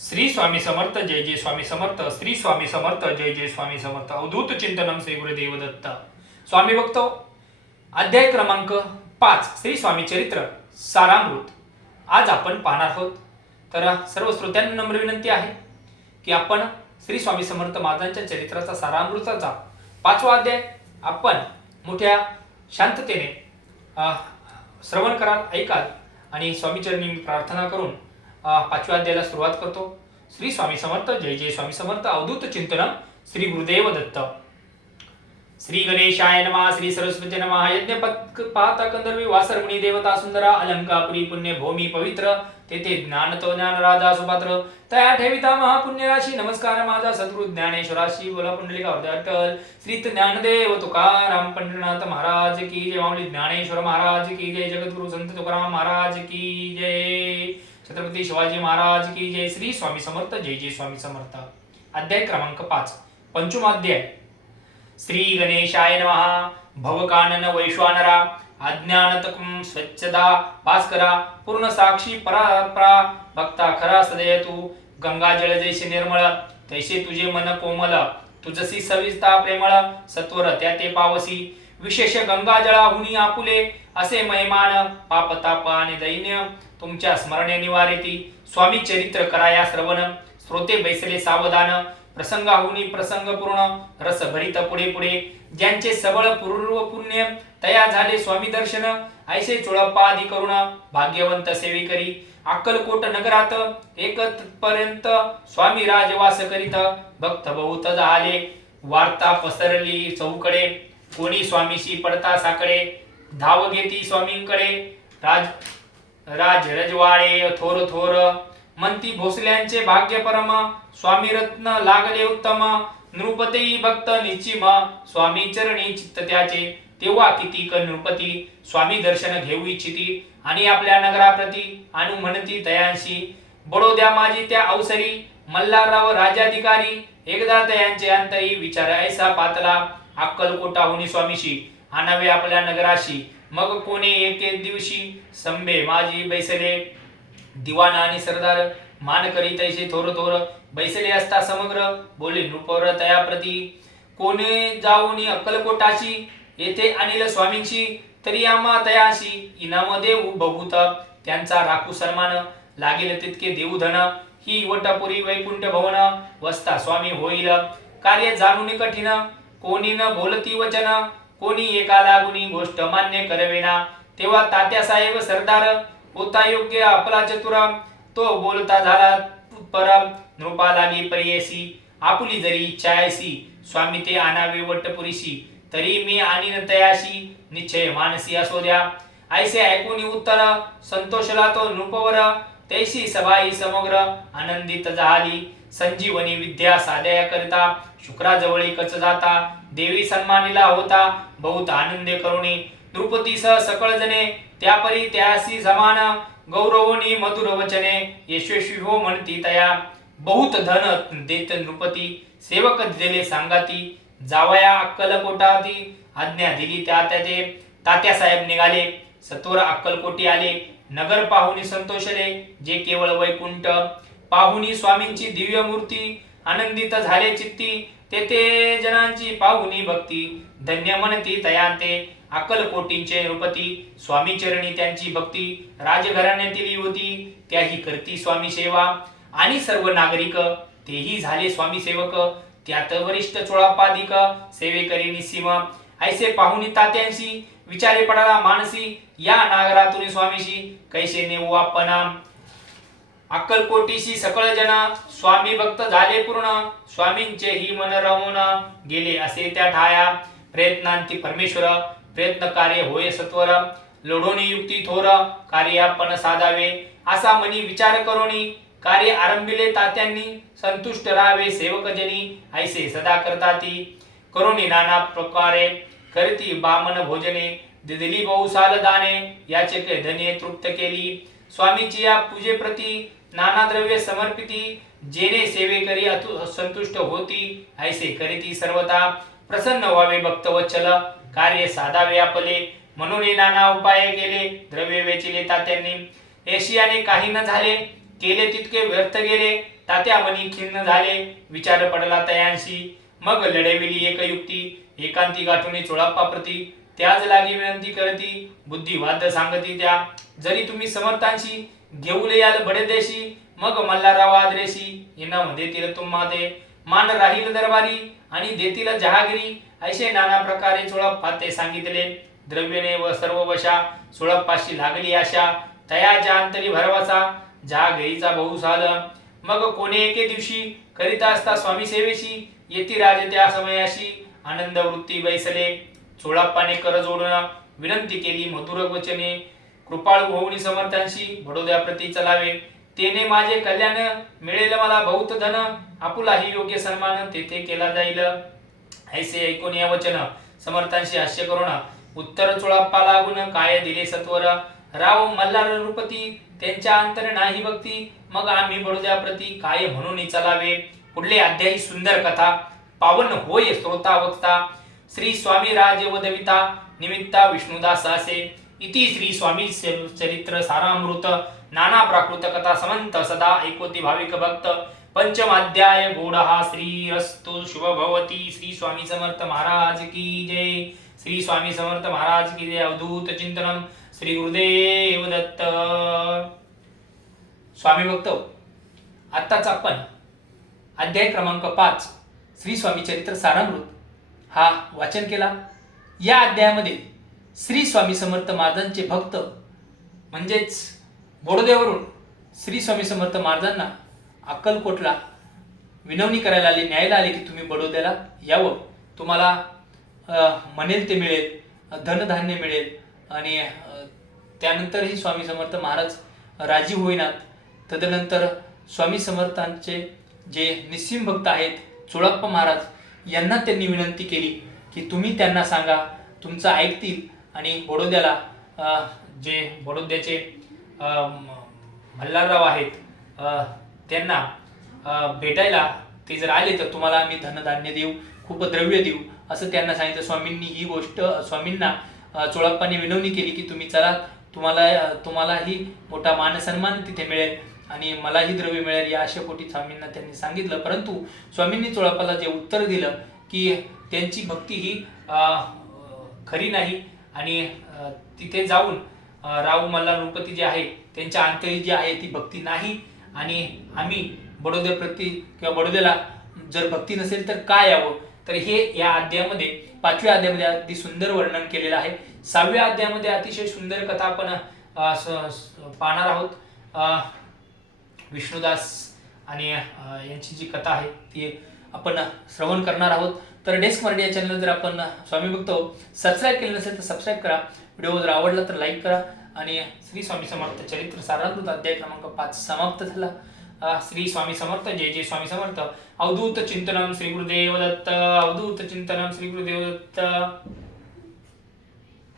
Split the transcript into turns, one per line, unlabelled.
श्री स्वामी समर्थ जय जय स्वामी समर्थ श्री स्वामी समर्थ जय जय स्वामी समर्थ. अवधूत चिंतनम श्री गुरुदेव दत्त स्वामी बघतो अध्याय क्रमांक पाच श्री स्वामी चरित्र सारामृत. आज आपण पाहणार आहोत. तर सर्व श्रोत्यांना नम्र विनंती आहे की आपण श्री स्वामी समर्थ महाराजांच्या चरित्राचा सारामृताचा पाचवा अध्याय आपण मोठ्या शांततेने श्रवण कराल ऐकाल आणि स्वामीचरणी प्रार्थना करून पाचव्या अध्यायाला सुरुवात करतो. श्री स्वामी समर्थ जय जय स्वामी समर्थ अवधूत चिंतन श्री गुरुदेव दत्त. श्री गणेशाय नमः श्री सरस्वती नमः यज्ञ पाहता कंदर्वी वासरमणी देवता सुंदरा अलंकापुरी पुण्य भूमी पवित्र तेथे ज्ञान तो ज्ञान राजा सुपात्र. तया ठेविता महापुण्य राशी नमस्कार माझा सद्गुरु ज्ञानेश्वराशी बोला पुंडलिका अटल. श्री ज्ञानदेव तुकाराम पंढरीनाथ महाराज की जय. माऊली ज्ञानेश्वर महाराज की जय. जगद्गुरु संत तुकाराम महाराज की जय. छत्रपती शिवाजी महाराज की जय श्री स्वामी समर्थ जय जय स्वामी समर्थ. अध्याय क्रमांक पाच पंचमाध्याय श्री गणेशाय महा भवकानन वैश्वानरा अज्ञानतकं स्वच्छदा भास्करा पूर्ण साक्षी परापरा भक्ता खरा सदयतु गंगाजळ जैसे निर्मळ तैसे तुझे मन कोमल तुझसी सविस्ता प्रेमळ सत्वर त्या ते पावसी विशेष गंगाजळाहुनी आपुले असे महिमान पापताप आणि दैन्य तुमच्या स्मरणे निवारेती. स्वामी चरित्र कराया श्रवण श्रोते बैसले सावधान प्रसंगाहुनी प्रसंग पूर्ण रस भरित पुढे पुढे. ज्यांचे सबळ पूर्व पुण्य तया झाले स्वामी दर्शन ऐसे चोळप्पादी करुण भाग्यवंत सेविकरी. अक्कलकोट नगरात एकपर्यंत स्वामी राजवास करीत भक्त बहुत झाले. वार्ता पसरली चौकडे. कोणी स्वामीशी पडता साकडे? धाव घेती स्वामींकडे. राज राज रजवाडे थोर थोर. मंती भोसल्यांचे भाग्य परम. स्वामी रत्न लागले उत्तम. नृपती भक्त निचिम स्वामी चरणी चित्त त्याचे. तेव्हा किती क नृपती. स्वामी दर्शन घेऊ इच्छिती. आणि आपल्या नगराप्रती अनु म्हणती तयांशी बडोद्या माझी त्या अवसरी. मल्हारराव राजाधिकारी. एकदा तयांचे अंतही विचार ऐसा पातला. अक्कलकोटाहुनी स्वामीशी आणावे आपल्या नगराशी. मग कोणी येते दिवशी संबे माझी बैसले दिवाना आणि सरदार मान करी तैसे थोर थोर बैसले असता समग्र बोले नृपर तया प्रती कोणी जाऊनी अक्कलकोटाशी येथे अनिल स्वामींशी तरी आम्हा तयाशी. इनाम देऊ बघूत त्यांचा राखू सन्मान. लागेल तितके देऊ धन ही वटपुरी वैकुंठ भवन. वस्ता स्वामी होईल. कार्य जाणून कठीण. कोणी न बोलती वचन कोणी एका लागुनी गोष्ट मान्य करवेना. तेव्हा तात्या साहेब सरदार होता योग्य आपला चतुरा तो बोलता झाला परम नृपा लागी परियसी. आपुली जरी इच्छा ऐसी स्वामी ते आणावे वट्टपुरीशी तरी मी आणि तयाशी निश्चय मानसी असो द्या. ऐसे ऐकून उत्तर संतोषला तो नृपवर तैशी सभाई समग्र आनंदित झाली. संजीवनी विद्या साध्या करिता शुक्राजवळी कच जाता देवी सन्मानिला होता बहुत आनंदे करुणी. द्रुपतीस सकळ जने त्यापरी त्यासी समान गौरवनी मधुर वचने यशस्वी हो म्हणती तया. बहुत धन देत नृपती सेवक दिले सांगाती जावया अक्कलकोटाती आज्ञा दिली त्या त्याचे. तात्या साहेब निघाले सत्वर अक्कलकोटी आले नगर पाहुनी संतोषले जे केवळ वैकुंठ. पाहुनी स्वामींची दिव्य मूर्ती आनंदित झाले चित्ती तेथे जनांची पाहुनी भक्ती धन्य म्हणती तयांते अकलकोटींचे नृपती स्वामी चरणी त्यांची भक्ती राजघराण्यातील होती त्याही करती स्वामी सेवा. आणि सर्व नागरिक तेही झाले स्वामी सेवक त्यात वरिष्ठ चोळापाधिक सेवेकरी निसीम ऐसे पाहुणी तात्यांशी विचारे पडाला मानसी या नागरातून स्वामीशी कैसे नेऊ आपण? अक्कलकोटीशी सकळ जन स्वामी भक्त झाले पूर्ण स्वामींचे ही मन रमून गेले असे त्या ठाया. प्रयत्नांती परमेश्वर प्रयत्न कार्य होय सत्वर लढोनी युक्ती थोर कार्य आपण साधावे. असा मनी विचार करोनी कार्य आरंभिले तात्यांनी संतुष्ट राहावे सेवकजनी ऐसे सदा करताती. करोनी नाना प्रकारे करती बामन भोजने दिली बहुसाल दाने याचे के धने तृप्त केली. स्वामीची या पूजेप्रती नाना द्रव्य समर्पिती जेने सेवेकरी अतु संतुष्ट होती ऐसे करीती सर्वता प्रसन्न व्हावे भक्तवत्सल कार्य साधावे आपले. म्हणून नाना उपाय केले द्रव्य वेचिले तात्यांनी. एशियाने काही न झाले केले तितके व्यर्थ गेले तात्या मनी खिन्न झाले विचार पडला तयांशी. मग लढविली एक युक्ती एकांती गाठुनी चोळाप्पा प्रती. त्याच लागी विनंती करती बुद्धी वाद्य सांगती त्या. जरी तुम्ही समर्थांशी घेऊले याल बडेदेशी मग मल्हारराव आदरेशी. इनाम देतील तुम्हा ते मान राहील दरबारी आणि देतील जहागिरी. असे नाना प्रकारे चोळप्पा ते सांगितले. द्रव्यने व सर्व वशा चोळप्पाशी लागली आशा. तयाच्या अंतरी भरवसा जहागिरीचा बहु साध. मग कोणे एके दिवशी करीत असता स्वामी सेवेशी? येती राजे त्या समयाशी. आनंद वृत्ती बैसले. चोळाप्पाने कर जोडून विनंती केली मधुर वचने. कृपाळू होऊनी समर्थांशी बडोद्या प्रती चलावे. तेने माझे कल्याण मिळेल मला बहुत धन. आपुलाही योग्य सन्मान तेथे केला जाईल. ऐसे ऐकून या वचन. समर्थांशी हास्य करून उत्तर चुळाप्पा लागून काय दिले सत्वर? राव मल्हार नृपती त्यांच्या अंतर नाही भक्ती. मग आम्ही बडोद्या प्रती काय म्हणून चलावे? पुढले अध्यायी सुंदर कथा. पावन होय श्रोता वक्ता. श्री स्वामी राज वदविता निमित्ता विष्णुदास असे. इति श्री स्वामी चरित्र सारामृत नाना प्राकृत कथा समंत सदा एकोती भाविक भक्त। पंचमाध्याय गोडहा श्री अस्तु शुभ भवती श्री स्वामी समर्थ महाराज की जय। श्री स्वामी समर्थ महाराज की जय। अवधूत चिंतनम श्री गुरुदेव दत्त। स्वामी भक्त आत्ताच आपण अध्याय क्रमांक पाच श्री स्वामी चरित्र सारामृत हा वाचन केला. या अध्यायामध्ये श्री स्वामी समर्थ महाराजांचे भक्त म्हणजेच बोडोदेवरून श्री स्वामी समर्थ महाराजांना अक्कलकोटला विनवणी करायला आली न्यायला आली की तुम्ही बडोद्याला यावं. तुम्हाला म्हणेल ते मिळेल धनधान्य मिळेल आणि त्यानंतरही स्वामी समर्थ महाराज राजी होईनात. तदनंतर स्वामी समर्थांचे जे निस्सिम भक्त आहेत चोळाप्पा महाराज यांना त्यांनी विनंती केली की तुम्ही त्यांना सांगा तुमचं ऐकतील आणि बडोद्याला जे बडोद्याचे मल्हारराव आहेत त्यांना भेटायला ते जर आले तर तुम्हाला आम्ही धनधान्य देऊ खूप द्रव्य देऊ असं त्यांना सांगितलं. स्वामींनी ही गोष्ट स्वामींना अ, विनवणी केली की तुम्ही चला तुम्हाला तुम्हालाही मोठा मानसन्मान तिथे मिळेल आणि मलाही द्रव्य मिळेल या अशा पोटी स्वामींना त्यांनी सांगितलं. परंतु स्वामींनी चोळाप्पाला जे उत्तर दिलं की त्यांची भक्ती ही खरी नाही आणि तिथे जाऊन राव मल्हार नृपती जे आहे त्यांच्या अंतरी जी आहे ती भक्ती नाही. आणि आम्ही बडोद्याप्रती किंवा बडोद्याला जर भक्ती नसेल तर काय यावं? तर हे या अध्यायामध्ये पाचव्या अध्यायामध्ये अगदी सुंदर वर्णन केलेलं आहे. सहाव्या अध्यायामध्ये अतिशय सुंदर कथा आपण स- पाहणार आहोत. विष्णुदास आणि यांची जी कथा आहे ती आपण श्रवण करणार आहोत. तर डेस्क मराठी या चॅनल जर आपण स्वामी बघतो सबस्क्राईब केलं नसेल तर सबस्क्राईब करा. व्हिडिओ जर आवडला तर लाईक करा. आणि श्री स्वामी समर्थ चरित्र सारांकृत अध्याय क्रमांक पाच समाप्त झाला. श्री स्वामी समर्थ जय जय स्वामी समर्थ. अवधूत चिंतनम श्री गुरुदेव दत्त अवधूत चिंतनम श्री गुरुदेव दत्त.